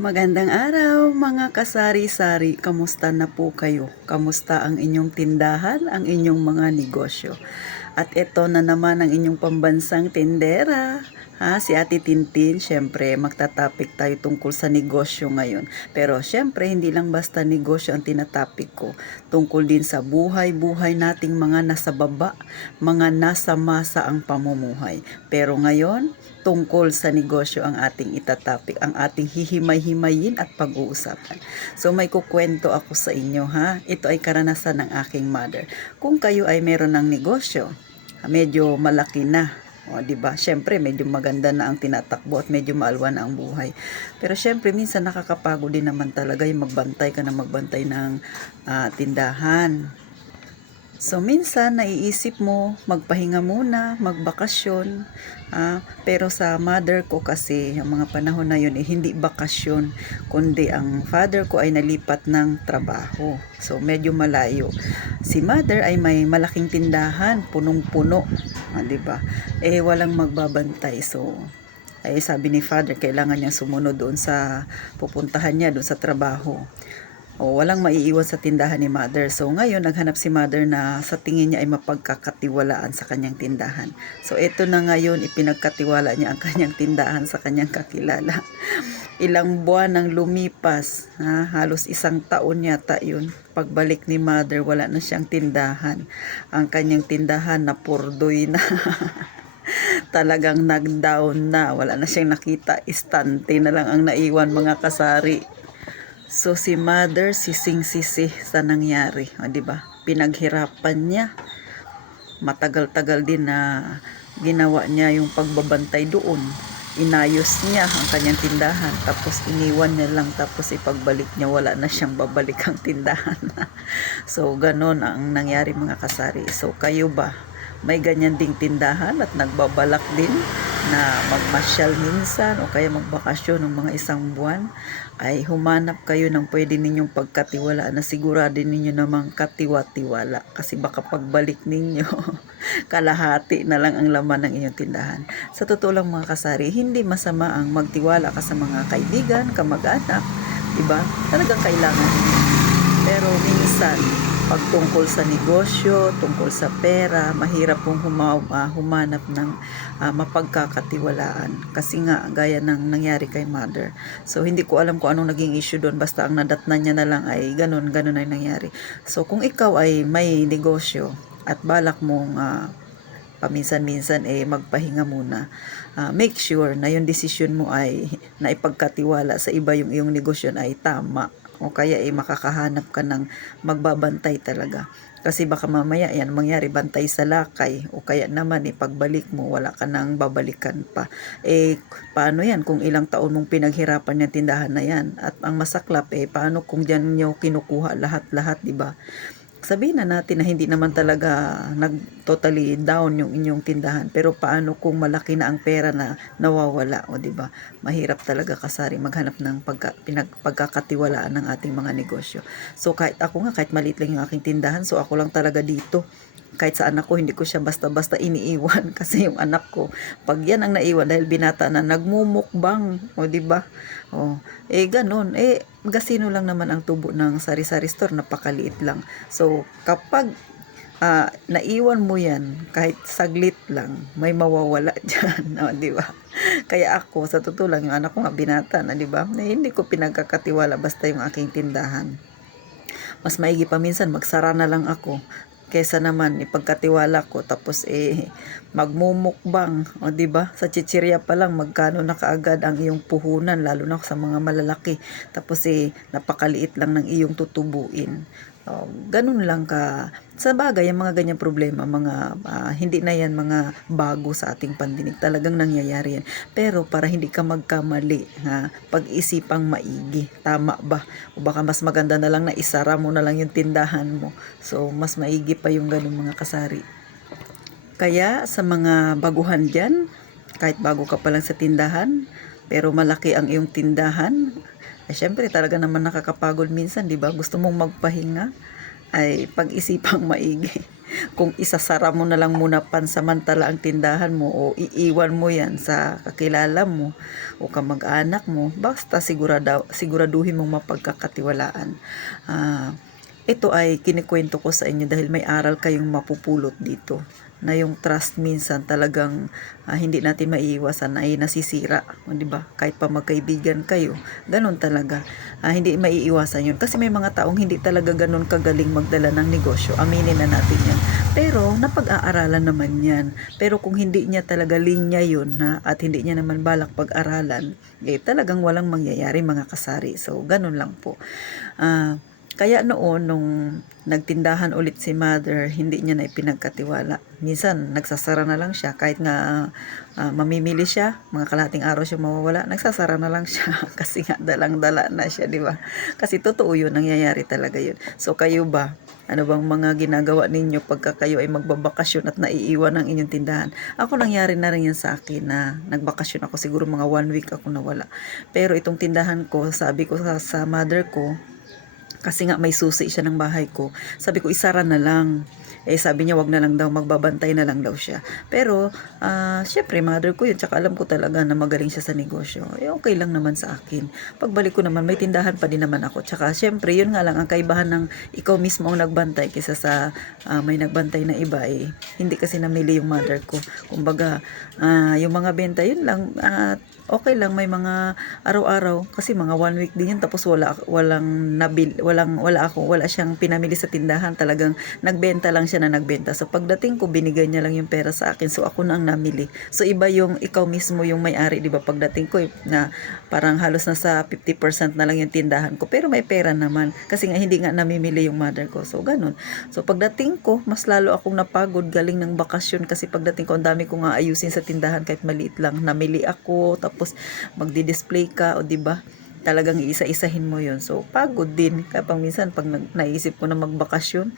Magandang araw mga kasari-sari, kamusta na po kayo? Kamusta ang inyong tindahan, ang inyong mga negosyo? At ito na naman ang inyong pambansang tindera. Si Ate Tintin, syempre magtatapik tayo tungkol sa negosyo ngayon. Pero syempre hindi lang basta negosyo ang tinatapik ko. Tungkol din sa buhay-buhay nating mga nasa baba, mga nasa masa ang pamumuhay. Pero ngayon, tungkol sa negosyo ang ating itatapik, ang ating hihimay-himayin at pag-uusapan. So may kukwento ako sa inyo ha. Ito ay karanasan ng aking mother. Kung kayo ay meron ng negosyo, medyo malaki na, o, di ba? Syempre, medyo maganda na ang tinatakbo at medyo maalwan na ang buhay. Pero syempre, minsan nakakapagod din naman talaga yung magbantay ka na magbantay ng tindahan. So, minsan naiisip mo magpahinga muna, magbakasyon. Pero sa mother ko kasi, yung mga panahon na yun, hindi bakasyon, kundi ang father ko ay nalipat ng trabaho. So, medyo malayo. Si mother ay may malaking tindahan, punong-puno, di ba? Walang magbabantay. So, sabi ni father, kailangan niya sumunod doon sa pupuntahan niya, doon sa trabaho. Walang maiiwan sa tindahan ni mother. So ngayon, naghanap si mother na sa tingin niya ay mapagkakatiwalaan sa kanyang tindahan. So ito na ngayon, ipinagkatiwala niya ang kanyang tindahan sa kanyang kakilala. Ilang buwan nang lumipas, halos 1 taon yata yun. Pagbalik ni mother, wala na siyang tindahan. Ang kanyang tindahan na purdoy na. Talagang nag-down na. Wala na siyang nakita. Istante na lang ang naiwan, mga kasari. So si mother sising-sisi sa nangyari, di ba? Pinaghirapan niya. Matagal-tagal din na ginawa niya yung pagbabantay doon. Inayos niya ang kanyang tindahan, tapos iniwan niya lang, tapos ipagbalik niya wala na siyang babalik ang tindahan. So ganon ang nangyari, mga kasari. So kayo ba? May ganyan ding tindahan at nagbabalak din na magmasyal minsan o kaya magbakasyon ng mga 1 buwan, ay humanap kayo ng pwede ninyong pagkatiwala na sigurado ninyo namang katiwa-tiwala, kasi baka pagbalik ninyo kalahati na lang ang laman ng inyong tindahan. Sa totoo lang, mga kasari, hindi masama ang magtiwala ka sa mga kaibigan, kamag-anak, diba? Talagang kailangan. Pero minsan, pag tungkol sa negosyo, tungkol sa pera, mahirap pong humanap ng mapagkakatiwalaan. Kasi nga, gaya ng nangyari kay mother. So, hindi ko alam kung anong naging issue doon. Basta ang nadatnan niya na lang ay ganun ay nangyari. So, kung ikaw ay may negosyo at balak mong paminsan-minsan magpahinga muna, make sure na yung decision mo ay naipagkatiwala sa iba, yung iyong negosyo ay tama, o kaya makakahanap ka ng magbabantay talaga. Kasi baka mamaya yan mangyari, bantay sa lakay, o kaya naman pagbalik mo wala ka nang babalikan pa. Paano yan kung ilang taon mong pinaghirapan yung tindahan na yan? At ang masaklap, paano kung dyan nyo kinukuha lahat-lahat, di ba? Sabihin na natin na hindi naman talaga totally down yung inyong tindahan, pero paano kung malaki na ang pera na nawawala, o di ba? Mahirap talaga, kasari, maghanap ng pagkakatiwalaan ng ating mga negosyo. So kahit ako nga, kahit maliit lang yung aking tindahan, so ako lang talaga dito. Kahit sa anak ko, hindi ko siya basta-basta iniiwan kasi yung anak ko, pag yan ang naiwan dahil binata na, nagmumukbang, o di ba? Ganun, gasino lang naman ang tubo ng sari-sari store, napakaliit lang. So kapag naiwan mo yan, kahit saglit lang, may mawawala dyan, di ba? Kaya ako, sa totoo lang, yung anak ko nga binata na, di ba? Hindi ko pinagkakatiwala basta yung aking tindahan. Mas maigi pa minsan magsara na lang ako kaysa naman ipagkatiwala ko tapos magmumukbang, o di ba? Sa chichirya pa lang magkano na kaagad ang iyong puhunan, lalo na sa mga malalaki, tapos napakaliit lang ng iyong tutubuin. Ganun lang ka. Sa bagay, yung mga ganyang problema, mga hindi na yan mga bago sa ating pandinig. Talagang nangyayari yan. Pero para hindi ka magkamali, pag-isipang maigi. Tama ba? O baka mas maganda na lang na isara mo na lang yung tindahan mo. So, mas maigi pa yung ganun, mga kasari. Kaya sa mga baguhan dyan, kahit bago ka pa lang sa tindahan, pero malaki ang iyong tindahan, syempre talaga naman nakakapagod minsan, di ba? Gusto mong magpahinga, ay pag-isipang maigi. Kung isasara mo na lang muna pansamantala ang tindahan mo o iiwan mo yan sa kakilala mo o kamag-anak mo, basta siguraduhin mong mapagkakatiwalaan. Ito ay kinikwento ko sa inyo dahil may aral kayong mapupulot dito, na yung trust minsan talagang hindi natin maiiwasan ay nasisira, di ba? Kahit pa magkaibigan kayo, ganun talaga. Hindi maiiwasan yun kasi may mga taong hindi talaga ganun kagaling magdala ng negosyo, aminin na natin yan. Pero napag-aaralan naman yan. Pero kung hindi niya talaga linya yun at hindi niya naman balak pag-aralan, talagang walang mangyayari mga kasari. So ganun lang po. Kaya noon, nung nagtindahan ulit si mother, hindi niya na ipinagkatiwala. Minsan, nagsasara na lang siya. Kahit nga mamimili siya, mga kalahating araw siya mawawala, nagsasara na lang siya. Kasi nga, dalang-dala na siya, di ba? Kasi totoo yun, nangyayari talaga yun. So, kayo ba? Ano bang mga ginagawa ninyo pagka kayo ay magbabakasyon at naiiwan ang inyong tindahan? Ako, nangyari na rin yan sa akin na nagbakasyon ako. Siguro mga 1 week ako nawala. Pero itong tindahan ko, sabi ko sa mother ko, kasi nga may susi siya ng bahay ko. Sabi ko, isara na lang. Sabi niya, wag na lang daw, magbabantay na lang daw siya. Pero, syempre, mother ko yun. Tsaka alam ko talaga na magaling siya sa negosyo. Okay lang naman sa akin. Pagbalik ko naman, may tindahan pa din naman ako. Tsaka, syempre, yun nga lang, ang kaibahan ng ikaw mismo ang nagbantay kaysa sa may nagbantay na iba. Hindi kasi namili yung mother ko. Kumbaga, yung mga benta, yun lang, okay lang, may mga araw-araw kasi mga 1 week din yun, tapos wala siyang pinamili sa tindahan, talagang nagbenta lang siya na nagbenta. So pagdating ko, binigay niya lang yung pera sa akin, so ako na ang namili. So iba yung ikaw mismo yung may-ari, di ba? Pagdating ko na parang halos nasa 50% na lang yung tindahan ko, pero may pera naman kasi nga hindi nga namimili yung mother ko. So ganun. So pagdating ko, mas lalo akong napagod galing ng bakasyon kasi pagdating ko, ang dami ko nga ayusin sa tindahan kahit maliit lang. Namili ako, tapos magdi-display ka, o di ba? Talagang iisa-isahin mo yon. So pagod din kapag minsan pag naisip ko na magbakasyon,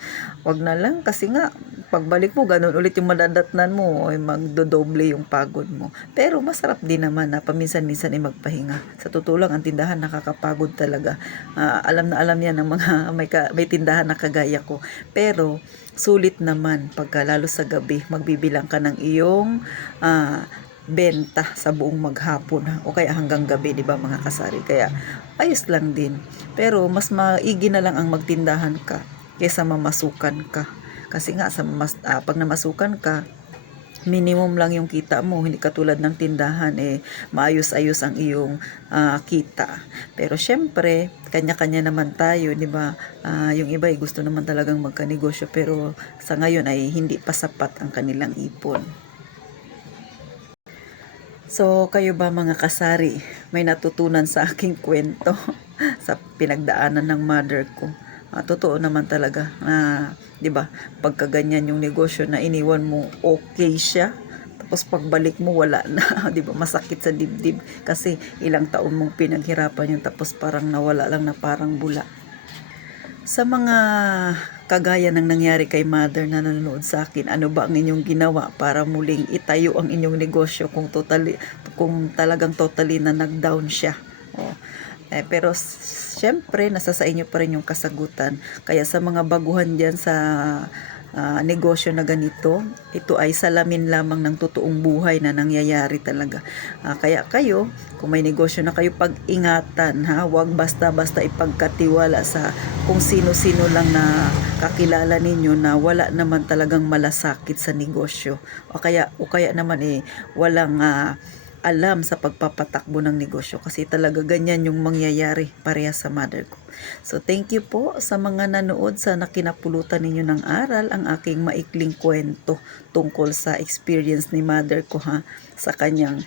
wag na lang kasi nga pagbalik mo ganun ulit yung madadatnan mo, ay magdodoble yung pagod mo. Pero masarap din naman na paminsan-minsan ay magpahinga. Sa totoo lang, ang tindahan nakakapagod talaga. Alam na alam yan ng mga may tindahan na kagaya ko. Pero sulit naman pagka lalo sa gabi, magbibilang ka ng iyong benta sa buong maghapon o kaya hanggang gabi, di ba mga kasari? Kaya ayos lang din. Pero mas maigi na lang ang magtindahan ka kaysa mamasukan ka. Kasi nga pag namasukan ka, minimum lang yung kita mo, hindi katulad ng tindahan maayos-ayos ang iyong kita. Pero syempre, kanya-kanya naman tayo, di ba? Yung iba ay gusto naman talagang magkanegosyo, pero sa ngayon ay hindi pa sapat ang kanilang ipon. So, kayo ba mga kasari, may natutunan sa aking kwento sa pinagdaanan ng mother ko? Totoo naman talaga na, 'di ba? Pagka ganyan yung negosyo na iniwan mo, okay siya. Tapos pagbalik mo wala na, 'di ba? Masakit sa dibdib kasi ilang taon mong pinaghirapan yun tapos parang nawala lang na parang bula. Sa mga kagaya ng nangyari kay mother na nanonood sa akin, ano ba ang inyong ginawa para muling itayo ang inyong negosyo kung talagang totally na nag-down siya? Pero syempre, nasa sa inyo pa rin yung kasagutan. Kaya sa mga baguhan dyan sa negosyo na ganito, ito ay salamin lamang ng totoong buhay na nangyayari talaga. Kaya kayo, kung may negosyo na kayo, pag-ingatan, huwag basta-basta ipagkatiwala sa kung sino-sino lang na kakilala ninyo na wala naman talagang malasakit sa negosyo. O kaya naman walang alam sa pagpapatakbo ng negosyo, kasi talaga ganyan yung mangyayari pareha sa mother ko. So thank you po sa mga nanood, sa nakinapulutan ninyo ng aral ang aking maikling kwento tungkol sa experience ni mother ko sa kanyang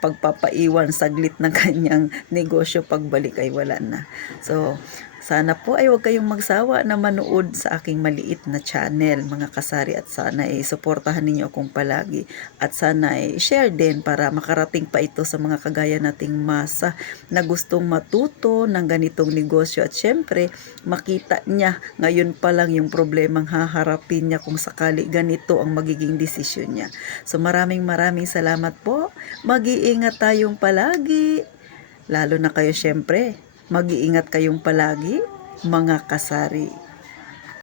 pagpapaiwan saglit ng kanyang negosyo, pagbalik ay wala na. So sana po ay huwag kayong magsawa na manood sa aking maliit na channel mga kasari, at sana suportahan ninyo akong palagi, at sana share din para makarating pa ito sa mga kagaya nating masa na gustong matuto ng ganitong negosyo, at syempre makita niya ngayon pa lang yung problemang haharapin niya kung sakali ganito ang magiging desisyon niya. So maraming salamat po. Mag-iingat tayong palagi, lalo na kayo syempre. Mag-iingat kayong palagi, mga kasari.